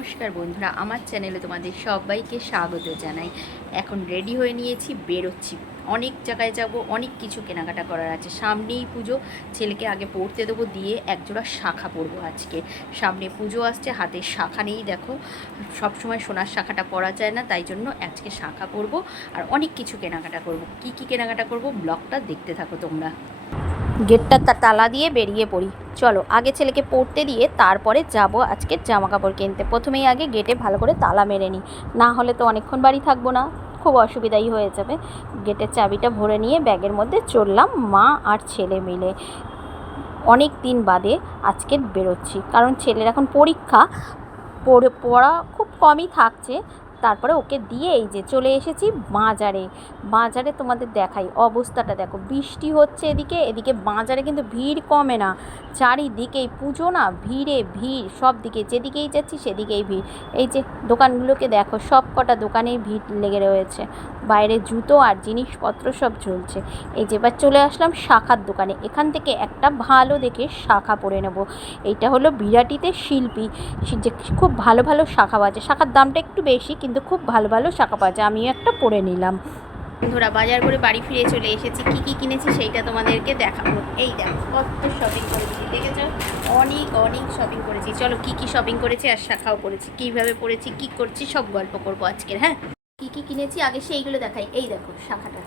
নমস্কার বন্ধুরা, আমার চ্যানেলে তোমাদের সবাইকে স্বাগত জানাই। এখন রেডি হয়ে নিয়েছি, বেরোচ্ছি। অনেক জায়গায় যাব, অনেক কিছু কেনাকাটা করার আছে। সামনেই পুজো, ছেলেকে আগে পড়তে দেবো, দিয়ে একজোড়া শাখা পরবো আজকে। সামনে পুজো আসছে, হাতে শাখা নেই, দেখো সবসময় সোনার শাখাটা পরা যায় না, তাই জন্য আজকে শাখা পরবো। আর অনেক কিছু কেনাকাটা করব। কি কি কেনাকাটা করব ব্লগটা দেখতে থাকো তোমরা। গেটটা তালা দিয়ে বেরিয়ে পড়ি। চলো, আগে ছেলেকে পড়তে দিয়ে তারপরে যাব আজকে জামা কাপড় কিনতে। প্রথমেই আগে গেটে ভালো করে তালা মেরে নিই, না হলে তো অনেকক্ষণ বাড়ি থাকবো না, খুব অসুবিধাই হয়ে যাবে। গেটের চাবিটা ভরে নিয়ে ব্যাগের মধ্যে চললাম, মা আর ছেলে মিলে। অনেক দিন বাদে আজকে বেরোচ্ছি, কারণ ছেলের এখন পরীক্ষা, পড়া খুব কমই থাকছে। তারপরে ওকে দিয়ে এই যে চলে এসেছি বাজারে। বাজারে তোমাদের দেখাই, অবস্থাটা দেখো, বৃষ্টি হচ্ছে এদিকে, এদিকে বাজারে কিন্তু ভিড় কমে না। চারিদিকেই পুজো না, ভিড়ে ভিড়, সব দিকে যেদিকেই যাচ্ছি সেদিকেই ভিড়। এই যে দোকানগুলোকে দেখো, সব কটা দোকানেই ভিড় লেগে রয়েছে। বাইরে জুতো আর জিনিসপত্র সব ঝুলছে। এই যে এবার চলে আসলাম শাখার দোকানে, এখান থেকে একটা ভালো দেখে শাখা পরে নেব। এইটা হলো বিরাটিতে শিল্পী, যে খুব ভালো ভালো শাখা বাজে। শাখার দামটা একটু বেশি, কিন্তু খুব ভালো ভালো শাখা বাজে। আমিও একটা পরে নিলাম। বন্ধুরা, বাজার করে বাড়ি ফিরে চলে এসেছি। কি কি কিনেছি সেইটা তোমাদেরকে দেখাবো। এই দেখো কত শপিং করেছি, দেখেছো? অনেক অনেক শপিং করেছি। চলো, কি কি শপিং করেছি আর শাখাও পরেছি, কীভাবে পরেছি, কি করছি, সব গল্প করবো আজকের। হ্যাঁ, কি কি কিনেছি আগে সেইগুলো দেখাই। এই দেখো শাখাটা,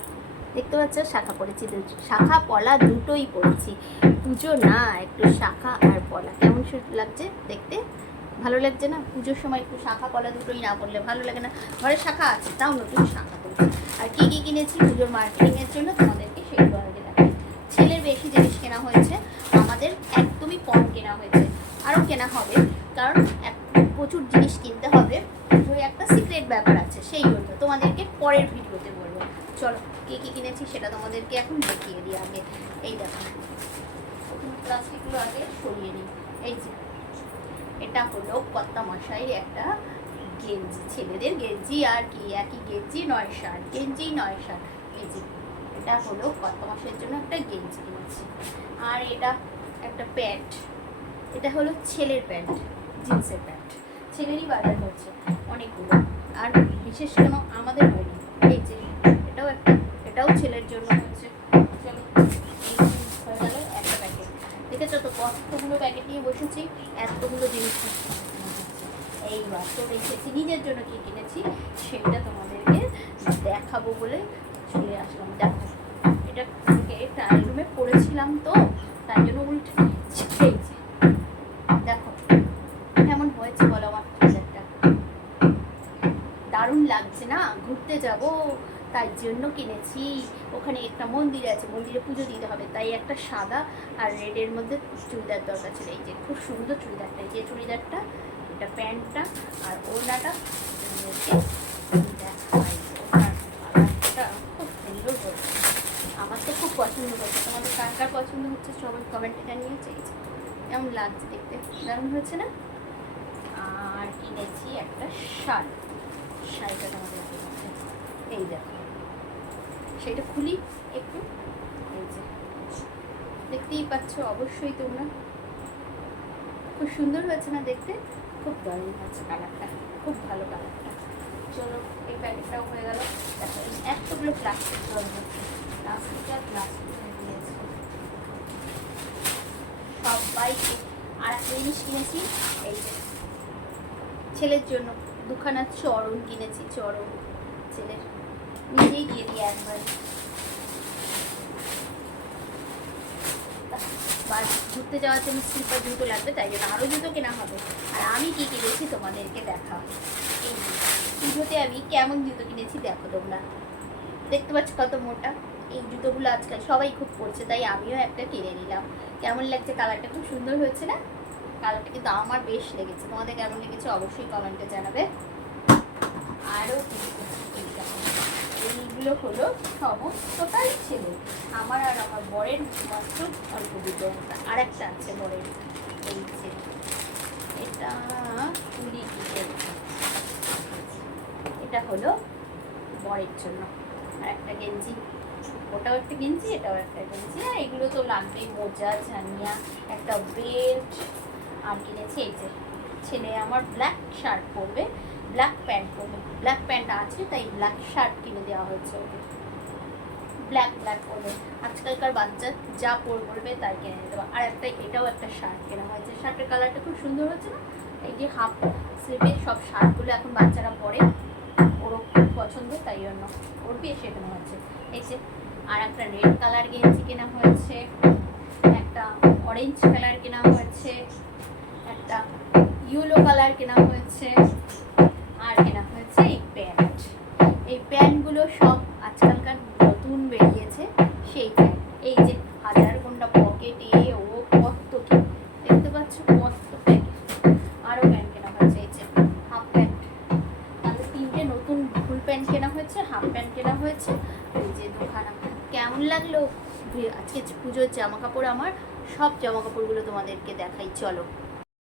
দেখতে পাচ্ছ? শাখা পরেছি, শাখা পলা দুটোই পরেছি। পুজো না, একটু শাখা আর পলা কেমন লাগছে দেখতে? ভালো লাগছে না? পুজোর সময় একটু শাখা পলা দুটোই না পড়লে ভালো লাগে না। ঘরে শাখা আছে, তাও নতুন শাখা পড়েছি। আর কি কি কিনেছি পুজোর মার্কেটিংয়ের জন্য তোমাদেরকে সেইগুলো আগে দেখাই। ছেলের বেশি জিনিস কেনা হয়েছে, আমাদের একদমই কম কেনা হয়েছে। আরও কেনা হবে, কারণ প্রচুর জিনিস কিনতে হবে। ওই একটা সিক্রেট ব্যাপার আছে, সেই জন্য তোমাদেরকে পরের ভিডিওতে বলবো। চলো, কী কী কিনেছি সেটা তোমাদেরকে এখন দেখিয়ে দিই। আগে এই দেখো, প্রথমে প্লাস্টিকগুলো আগে সরিয়ে নিই। এই যে এটা হলো কর্তা মশাই একটা গেঞ্জি, ছেলেদের গেঞ্জি, আর কি একই গেঞ্জি, নয় শার্ট, গেঞ্জি নয় শার্ট। এই যে এটা হলো কর্তা মশাইয়ের জন্য একটা গেঞ্জি কিনেছি। আর এটা একটা প্যান্ট, এটা হলো ছেলের প্যান্ট, জিন্সের প্যান্ট। ছেলেরই বাজার হচ্ছে অনেকগুলো, আর বিশেষ কোনো আমাদের হয়নি। এই যে এটাও একটা, এটাও ছেলের জন্য হচ্ছে। চলো, হয়ে গেল একটা প্যাকেট। দেখেছো তো কতগুলো প্যাকেট নিয়ে বসেছি, এতগুলো জিনিস। এইবার তো রেখেছি নিজের জন্য কি কিনেছি সেটা তোমাদেরকে দেখাবো বলে চলে আসলাম। দেখো, এটা ট্রায়াল রুমে পড়েছিলাম, তো তাই জন্য উল্টে খেয়েছি। দেখো কেমন হয়েছে বলো আমার ট্রায়ালটা? দারুণ লাগছে না? ঘুরতে যাব তাই জন্য কিনেছি। ওখানে একটা মন্দির আছে, মন্দিরে পুজো দিতে হবে, তাই একটা সাদা আর রেডের মধ্যে চুড়িদার দরকার ছিল। এই যে খুব সুন্দর চুড়িদারটা, এই যে চুড়িদারটা, এটা প্যান্টটা আর ওড়নাটা দেখাই। ওড়নাটা খুব সুন্দর হয়েছে, আমার তো খুব পছন্দ হয়েছে। তোমাদের কার কার পছন্দ হচ্ছে সবাই কমেন্টে জানিয়ে চাইছে। কেমন লাগছে দেখতে? দারুণ হয়েছে না? আর কিনেছি একটা শাড়ি, শাড়িটা তোমাদের এই দেখো, সেটা খুলি একটু। এই যে দেখতেই পাচ্ছ অবশ্যই তোমরা, খুব সুন্দর হয়েছে না দেখতে? খুব দারুণ হয়েছে, কালারটা খুব ভালো কালারটা। চলো, এই প্যাকেটটাও হয়ে গেল। দেখো এতগুলো প্লাস্টিক দরকার, প্লাস্টিক আর প্লাস্টিক দিয়েছে সবাইকে। আর একটা জিনিস কিনেছি, এই যে ছেলের জন্য দুখানা চরণ কিনেছি, চরণ ছেলের, নিজেই দিয়ে দিই একবার। ঘুরতে যাওয়ার জন্য স্লিপার জুতো লাগবে, তাই জন্য আরও জুতো কেনা হবে। আর আমি কি কিনেছি তোমাদেরকে দেখাবো। এই পুজোতে আমি কেমন জুতো কিনেছি দেখো তোমরা, দেখতে পাচ্ছ কত মোটা। এই জুতোগুলো আজকাল সবাই খুব পরছে, তাই আমিও একটা কিনে নিলাম। কেমন লাগছে কালারটা? খুব সুন্দর হয়েছে না? কালারটা কিন্তু আমার বেশ লেগেছে, তোমাদের কেমন লেগেছে অবশ্যই কমেন্টে জানাবে। আরও এইগুলো হলো সমস্তটাই ছেলে, আমার আর আমার বরের মাত্র অল্প দুটো, আর একটা আছে বরের। এই যে এটা কুড়ি, এটা হলো বরের জন্য। আর একটা গেঞ্জি, ওটাও একটা গেঞ্জি, এটাও একটা গেঞ্জি। আর এগুলো তো লাগবেই, মোজা, ঝানিয়া, একটা বেল্ট। আর কিনেছি এই যে ছেলে আমার ব্ল্যাক শার্ট পরবে, ব্ল্যাক প্যান্ট পরবে। ব্ল্যাক প্যান্ট আছে তাই ব্ল্যাক শার্ট কিনে দেওয়া হয়েছে ওকে। ব্ল্যাক পরবে, আজকালকার বাচ্চা যা বলবে তাই কিনে নিতে পারবে। আর এটাও একটা শার্ট কেনা হয়েছে, শার্টের কালারটা খুব সুন্দর হচ্ছে না? এই যে হাফ স্লিভের সব শার্টগুলো এখন বাচ্চারা পরে, ওরও খুব পছন্দ, তাই জন্য ওর বিয়ে শেখানো হচ্ছে। এই যে আর একটা রেড কালার গেঞ্জি কেনা হয়েছে, একটা অরেঞ্জ কালার কেনা হয়েছে, একটা ইয়েলো কালার কেনা হয়েছে, আর কেনা হয়েছে এই প্যান্ট। এই প্যান্টগুলো সব আজকালকার নতুন বেরিয়েছে সেই প্যান্ট। এই যে হাজার ঘন্টা পকেটে, ও কত কি দেখতে পাচ্ছ, কত প্যান্ট। আরও প্যান্ট কেনা হয়েছে, এই যে হাফ প্যান্ট, তাহলে 3টে নতুন ফুল প্যান্ট কেনা হয়েছে, হাফ প্যান্ট কেনা হয়েছে। এই যে দুখানা। কেমন লাগলো আজকে পুজোর জামা কাপড়? আমার সব জামা কাপড়গুলো তোমাদেরকে দেখাই, চলো।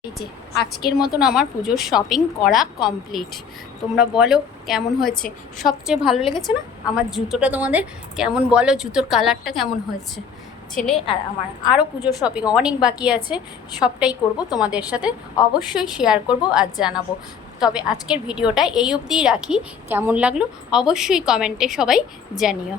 এই যে আজকের মতন আমার পুজোর শপিং করা কমপ্লিট। তোমরা বলো কেমন হয়েছে? সবচেয়ে ভালো লেগেছে না আমার জুতোটা? তোমাদের কেমন বলো, জুতোর কালারটা কেমন হয়েছে? ছেলে আর আমার আরও পুজোর শপিং অনেক বাকি আছে, সবটাই করব তোমাদের সাথে, অবশ্যই শেয়ার করব আর জানাবো। তবে আজকের ভিডিওটা এই অবধিই রাখি। কেমন লাগলো অবশ্যই কমেন্টে সবাই জানিও।